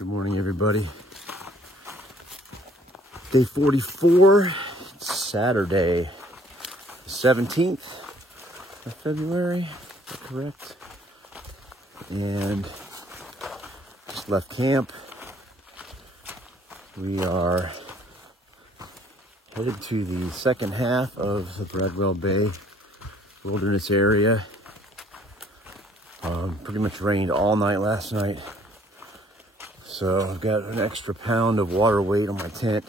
Good morning, everybody. Day 44, it's Saturday, the 17th of February, is that correct? And just left camp. We are headed to the second half of the Bradwell Bay Wilderness area. Pretty much rained all night last night. So I've got an extra pound of water weight on my tent.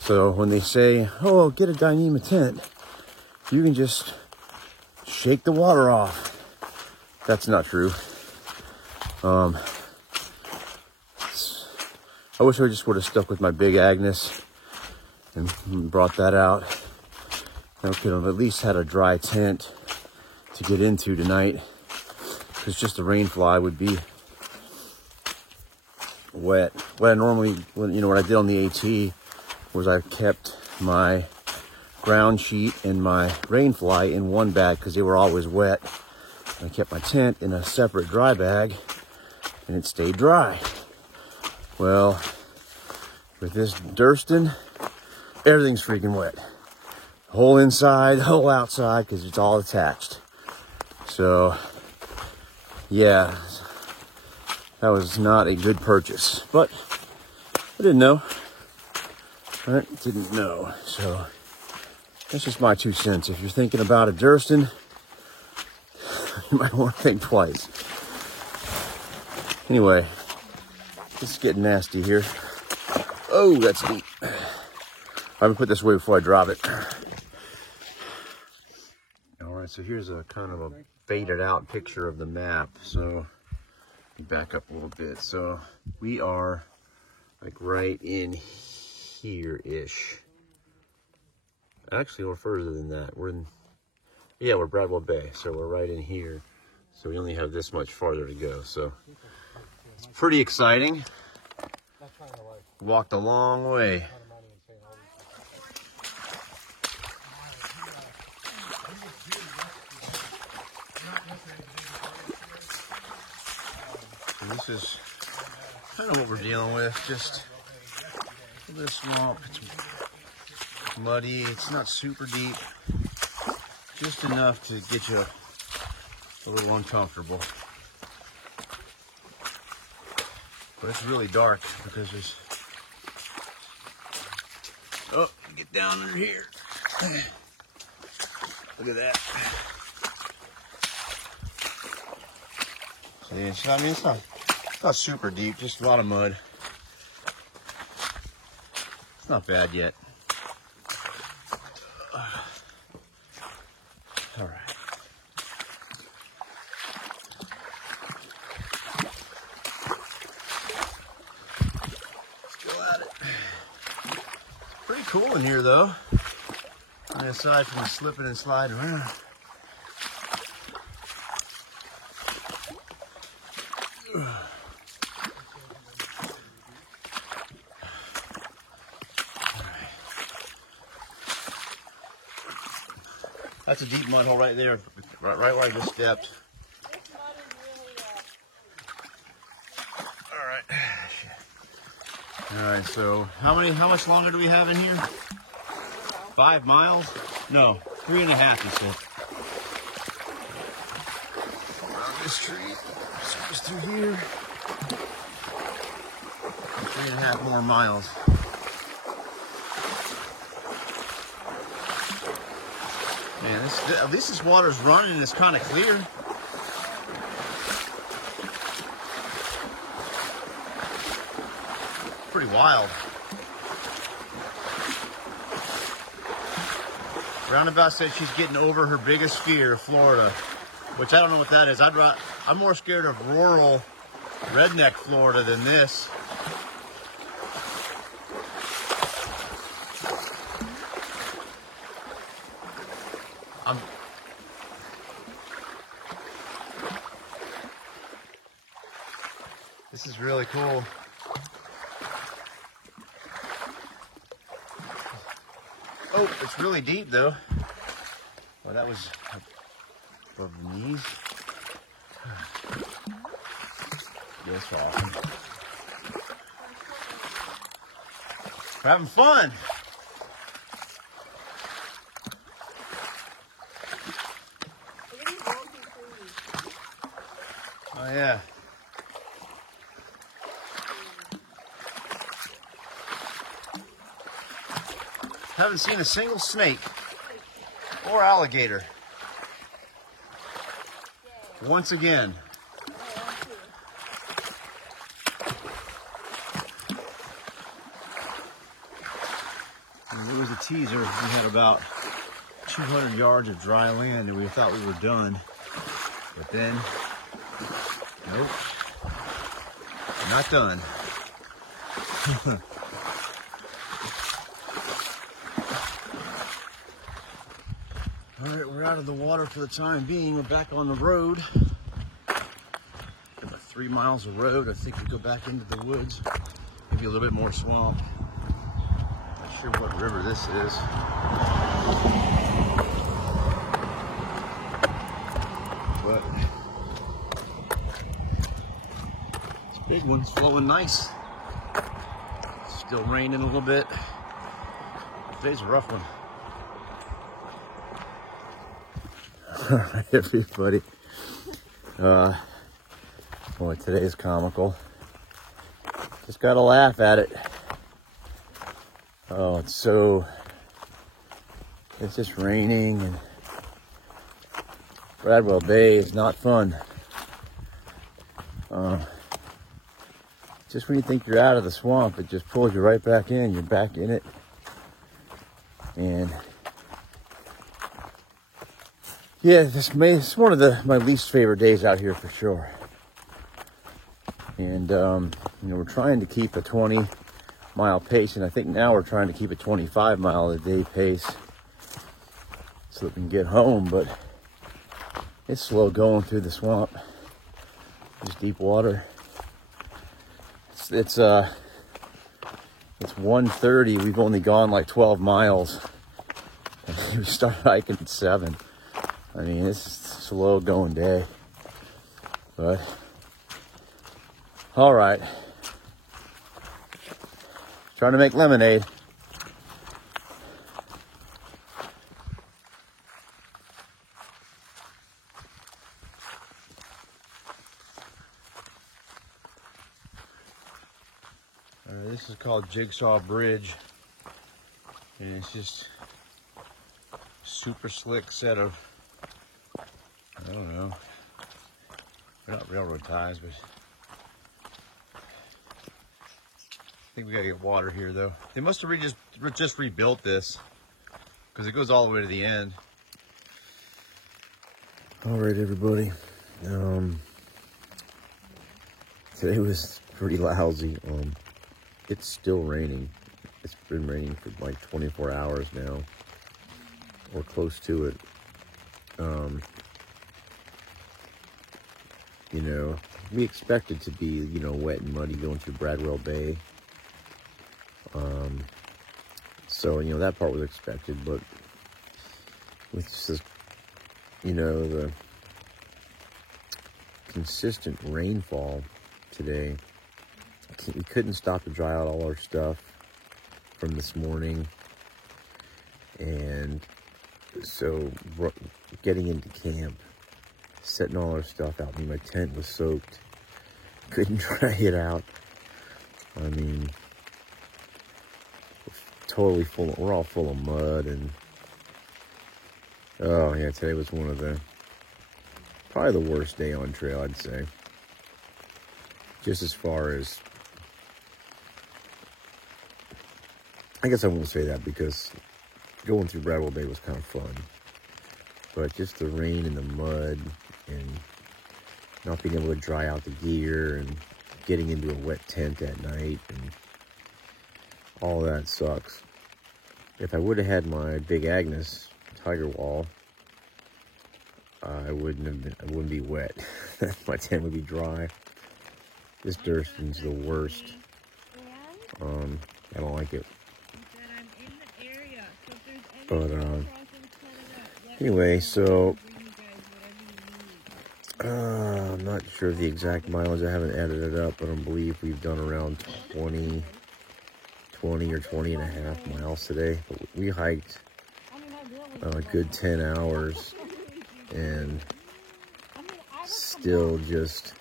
So when they say, oh, get a Dyneema tent, you can just shake the water off. That's not true. I wish I just would have stuck with my big Agnes and brought that out. I could have at least had a dry tent to get into tonight, because just the rain fly would be wet. What I normally, what I did on the AT was I kept my ground sheet and my rain fly in one bag because they were always wet. I kept my tent in a separate dry bag and it stayed dry. Well, with this Durston, everything's freaking wet. The whole inside, the whole outside, because it's all attached. So, yeah, that was not a good purchase, but I didn't know. I didn't know, so that's just my 2 cents. If you're thinking about a Durston, you might want to think twice. Anyway, it's getting nasty here. Oh, that's deep. I'm gonna put this away before I drop it. All right, so here's a kind of a faded out picture of the map. So back up a little bit. So we are like right in here-ish. Actually, we're further than that. We're Bradwell Bay, so we're right in here. So we only have this much farther to go. So it's pretty exciting. Walked a long way. So this is kind of what we're dealing with. Just this swamp. It's muddy. It's not super deep. Just enough to get you a little uncomfortable. But it's really dark because there's... Oh, get down under here. Look at that. See, it's not super deep, just a lot of mud. It's not bad yet. All right. Let's go at it. Pretty cool in here, though. And aside from slipping and sliding around. That's a deep mud hole right there, right where I just stepped. All right, so how much longer do we have in here? 5 miles? No, 3.5, he said. Around this tree, just through here. 3.5 more miles. Man, at least this water's running and it's kind of clear. Pretty wild. Roundabout said she's getting over her biggest fear, Florida, which I don't know what that is. I'm more scared of rural redneck Florida than this. This is really cool. Oh, it's really deep though. Well, that was above the knees. Yes, awesome. We're having fun. Oh yeah. Haven't seen a single snake or alligator. Once again. And it was a teaser. We had about 200 yards of dry land and we thought we were done. But then, nope, not done. All right, we're out of the water for the time being. We're back on the road. About 3 miles of road. I think we go back into the woods. Maybe a little bit more swamp. Not sure what river this is. But this big one's flowing nice. Still raining a little bit. Today's a rough one. All right, everybody. Boy, today's comical. Just gotta laugh at it. Oh, it's just raining and Bradwell Bay is not fun. Just when you think you're out of the swamp, it just pulls you right back in. You're back in it. And yeah, it's one of my least favorite days out here for sure. And, we're trying to keep a 20-mile pace, and I think now we're trying to keep a 25-mile-a-day pace so that we can get home, but it's slow going through the swamp. It's deep water. It's 1:30. We've only gone like 12 miles. We started hiking at 7. I mean, it's a slow going day. But, all right. Trying to make lemonade. This is called Jigsaw Bridge, and it's just super slick set of, I don't know, they're not railroad ties, but I think we gotta get water here though. They must have just rebuilt this because it goes all the way to the end. All right, everybody. Today was pretty lousy. It's still raining. It's been raining for like 24 hours now, or close to it. We expected to be, wet and muddy going through Bradwell Bay. So, that part was expected, but with just, the consistent rainfall today, we couldn't stop to dry out all our stuff from this morning. And so getting into camp, setting all our stuff out. I mean, my tent was soaked. Couldn't dry it out. I mean, totally we're all full of mud. And oh yeah, today was probably the worst day on trail, I'd say. Just as far as, I guess I won't say that because going through Bradwell Bay was kind of fun. But just the rain and the mud and not being able to dry out the gear and getting into a wet tent at night and all that sucks. If I would have had my Big Agnes Tiger Wall, I wouldn't be wet. My tent would be dry. This Durston's the worst. I don't like it. But anyway, so I'm not sure of the exact mileage. I haven't added it up, but I believe we've done around 20 20 or 20 and a half miles today. But we hiked a good 10 hours and still just,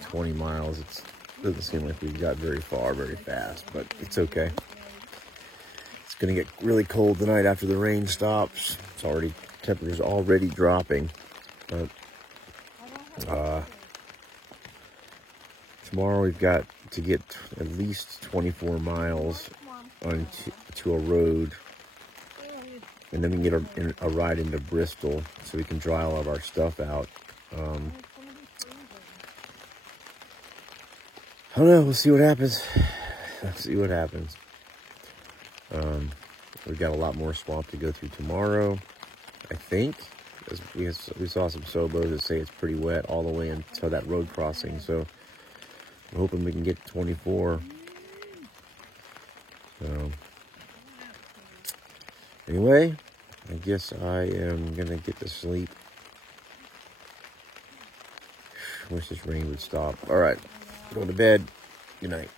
20 miles. It doesn't seem like we got very far very fast, but it's okay. It's going to get really cold tonight after the rain stops. Temperature's already dropping. But tomorrow we've got to get at least 24 miles to a road, and then we can get a ride into Bristol so we can dry all of our stuff out. I don't know. We'll see what happens. We've got a lot more swamp to go through tomorrow, I think. We saw some Sobos that say it's pretty wet all the way until that road crossing. So I'm hoping we can get 24. So anyway, I guess I am going to get to sleep. Wish this rain would stop. All right. Going to bed. Good night.